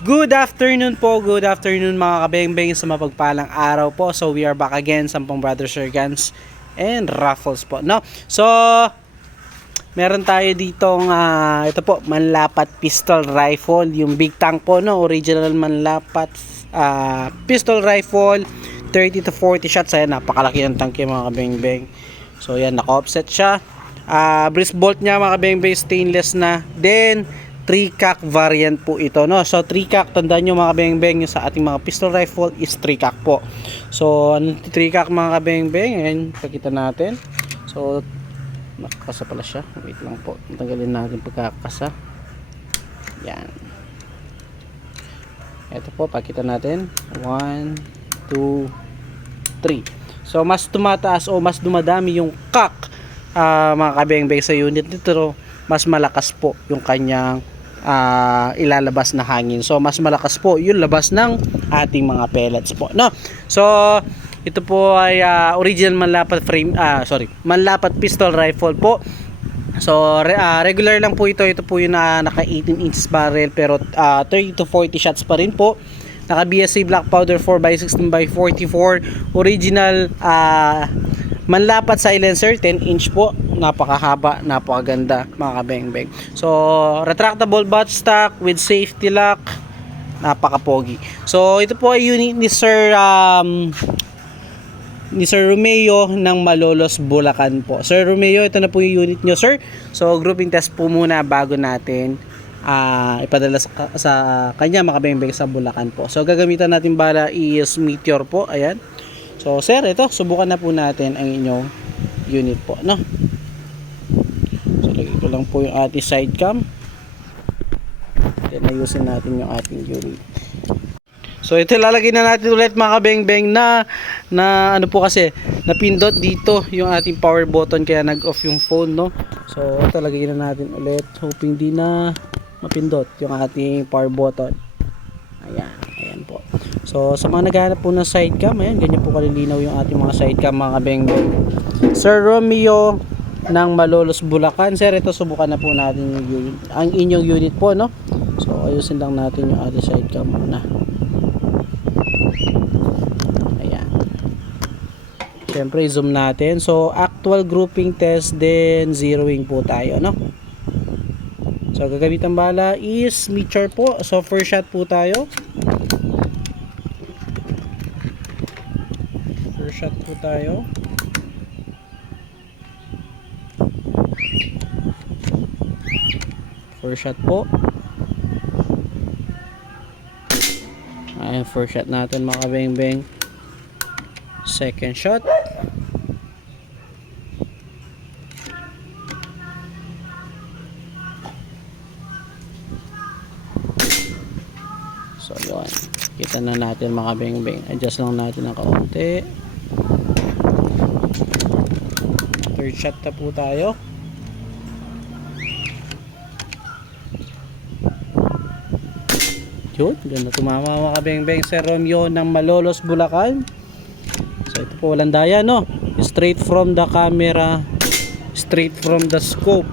Good afternoon po, good afternoon mga kabeng-beng sa mapagpalang araw po. So we are back again, Sampung Brothers Guns and Raffles po, no? So meron tayo ditong ito po, manlapat pistol rifle, yung big tank po, no? Original manlapat pistol rifle, 30 to 40 shots. Ayan, napakalaki ng tank mga kabeng-beng. So yan, naka-offset siya. Breast bolt niya mga kabeng-beng, stainless na. Then 3-cock variant po ito, no? So 3-cock, tandaan nyo mga kabeng-beng, sa ating mga pistol rifle is 3-cock po. So ano 3-cock mga kabeng-beng? Ayan, pakita natin. So nakakasa pala siya. Wait lang po, tanggalin natin pagkakasa. Yan. Ito po, pakita natin. 1, 2, 3. So mas tumataas o mas dumadami yung cock mga kabeng-beng sa unit nito, mas malakas po yung kanyang ilalabas na hangin. So mas malakas po yung labas ng ating mga pellets po, no? So ito po ay original manlapat manlapat pistol rifle po. So regular lang po ito. Ito po yung naka 18 inches barrel pero 30 to 40 shots pa rin po. Naka BSA black powder 4x16x44 original manlapat silencer, 10 inch po, napakahaba, napakaganda mga kabeng-beng. So retractable butt stock with safety lock, napakapogi. So ito po ay unit ni Sir Romeo ng Malolos, Bulacan po. Sir Romeo, ito na po yung unit nyo, sir. So grouping test po muna bago natin ipadala sa kanya mga kabeng-beng sa Bulacan po. So gagamitan natin bala is Meteor po, ayan. So sir, ito, subukan na po natin ang inyong unit po, no? So lagay ko lang po yung ating side cam. Then ayusin natin yung ating unit. So ito, lalagay na natin ulit mga kabeng-beng na ano po kasi napindot dito yung ating power button kaya nag-off yung phone, no? So ito, lagay na natin ulit, hoping di na mapindot yung ating power button. Ayan, ayan po. So sa mga naghahanap po ng side cam, ayan, ganyan po kalilinaw yung ating mga side cam mga kabeng-beng. Sir Romeo ng Malolos, Bulacan. Sir, ito, subukan na po natin yung unit, ang inyong unit po, no? So ayusin lang natin yung ating side cam muna. Ayan. Siyempre zoom natin. So actual grouping test, then zeroing po tayo, no? So gagamitan bala is Meteor po. So first shot po tayo. First shot po tayo. First shot po. Ayan, first shot natin mga kabeng-beng. Second shot. So yun, kita na natin mga kabeng-beng. Adjust lang natin ng kaunti. Third shot na po tayo. Yun, ganda tumama mga kabeng-beng. Sir Romeo ng Malolos, Bulacan. So ito po, walang daya, no? Straight from the camera, straight from the scope.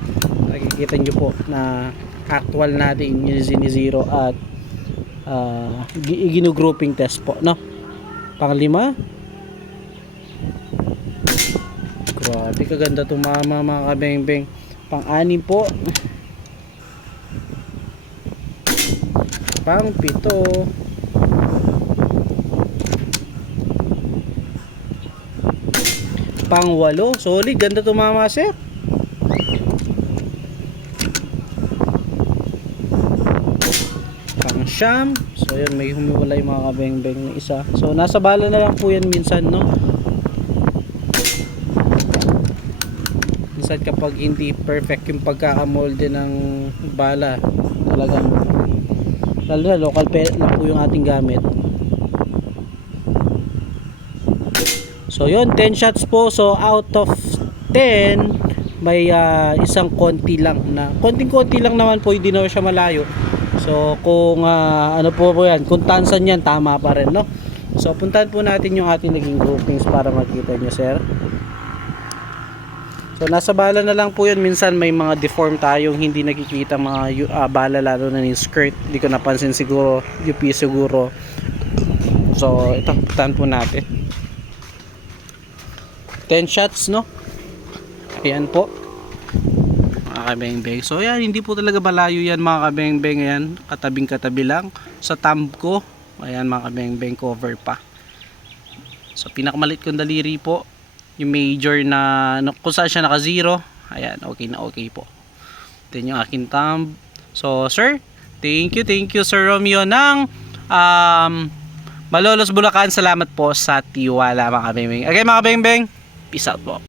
Nakikita nyo po na actual natin yung zero at ginu-grouping test po, no? Panglima. Grabe kaganda tumama mga kabeng-beng. Pang-anim po. Pang-pito. Pang-walo. Solid, ganda tumama, sir. Pang-siyam. So yun, may humiwalay mga kabeng-beng na isa. So nasa bala na lang po yan minsan, no? Minsan kapag hindi perfect yung pagkakamolde ng bala, talagang lalo na local pellet lang po yung ating gamit. So yun, 10 shots po. So out of 10 may isang konti lang na konting-konti lang naman po, hindi na siya malayo. So kung ano po yan, kung tansan yan, tama pa rin, no? So puntahan po natin yung ating naging groupings para makita nyo, sir. So nasa bala na lang po yun. Minsan may mga deform tayong hindi nakikita mga bala, lalo na yung skirt. Hindi ko napansin siguro, UP siguro. So ito, putan po natin. 10 shots, no? Ayan po, mga kabengbeng. So yan, hindi po talaga malayo yan mga kabengbeng. Ayan, katabing katabi lang sa thumb ko. Ayan mga kabengbeng, cover pa. So pinakamalit kong daliri po, yung major na kung saan siya naka 0. Ayan, okay na okay po. Then yung aking thumb. So sir, thank you Sir Romeo ng Malolos Bulacan. Salamat po sa tiwala mga kabengbeng. Okay mga kabengbeng, peace out po.